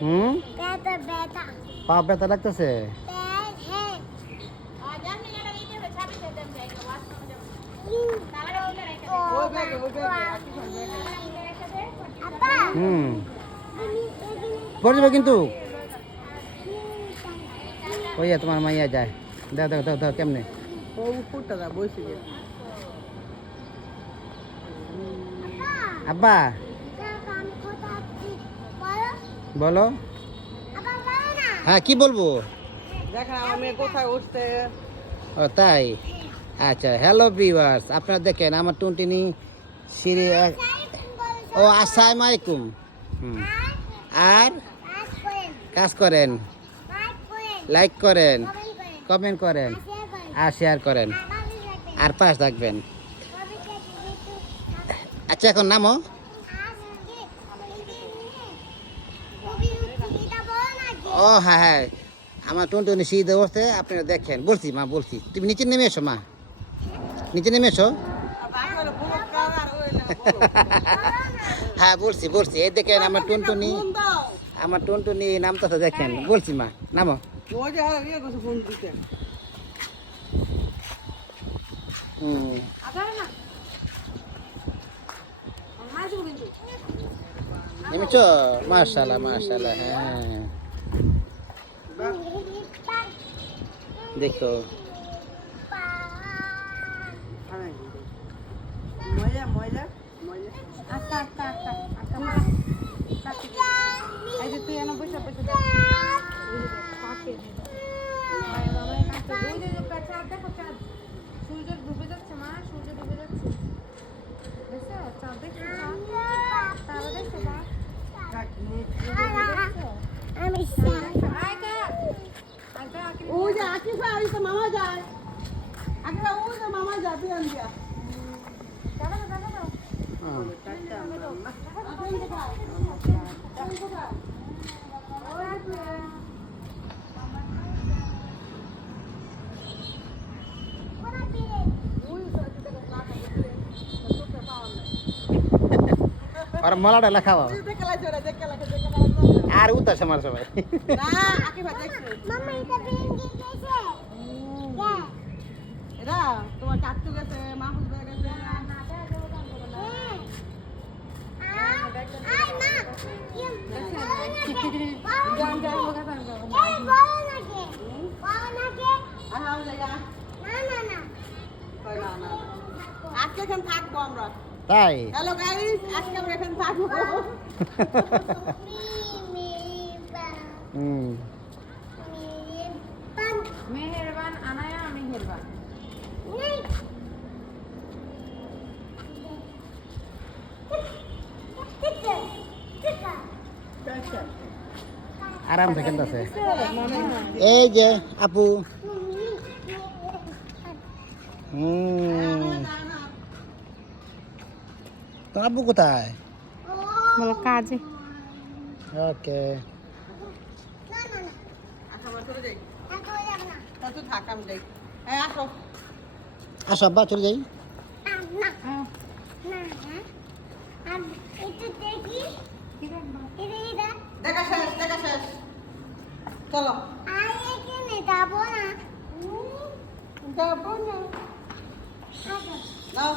হুম পা ব্যথা লাগতেছে হুম পড়ে যাবে কিন্তু ওই তোমার মাইয়া যায় দাও দাও দাও দাও কেমনে আব্বা বলো হ্যাঁ কি বলবো কোথায় উঠতে ও তাই আচ্ছা হ্যালো ভিউয়ার্স আপনারা দেখেন আমার টুনটিনি সিঁড়ি ও আসসালামু আলাইকুম হুম আর কাজ করেন লাইক করেন কমেন্ট করেন আর শেয়ার করেন আর পাশ থাকবেন আচ্ছা এখন নামো ও হ্যাঁ হ্যাঁ আমার টুনটুনি শীত অবস্থায় আপনারা দেখেন বলছি মা বলছি তুমি নিচে নেমে এসো মা নিচে নেমে এসো হ্যাঁ বলছি বলছি এই দেখেন আমার টুনটুনি নামটা তো দেখেন বলছি মা নামো হুম নেমেছো মাশাআল্লাহ মাশাআল্লাহ হ্যাঁ দেখো তুই এনে বসে বসে সূর্য ডুবে যাচ্ছে মা সূর্য ডুবে যাচ্ছে দেখছো চাঁদ দেখছো তারা দেখছো মা ওই যে আকিফা ওই তো মামা যায় আকিফা ওই তো মামা যায় বিয়ান দিয়া আর মালাটা লেখাও আর উতাস আমার সবাই না আকিফা দেখছে মামা এটা ভেঙে গেছে এরা তোমার চাচু গেছে মাহুদ ভাই গেছে আই মা জান জান লোকা পান এই বলো নাকি আহা লাগা না না আজকে এখানে থাকবো আমরা তাই হ্যালো গাইস আজকে আমরা এখানে থাকবো হুম মেহেরবান আনায়া মেহেরবান আরাম থাকেন আছে এই যে আপু তো আপু কোথায় বলো কাজে ওকে আসো আব্বা চলে যাই দেখা শেষ চলো যাবো না নাও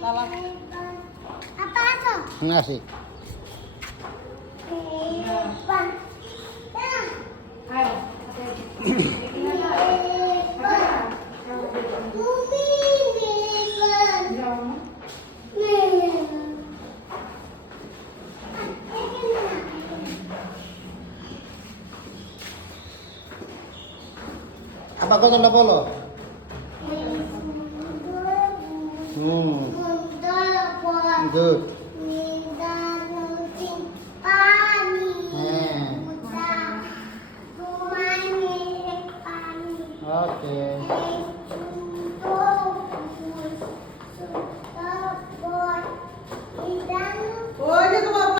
চালা আসি আব্বা কতটা বলো গুড হ্যাঁ ওকে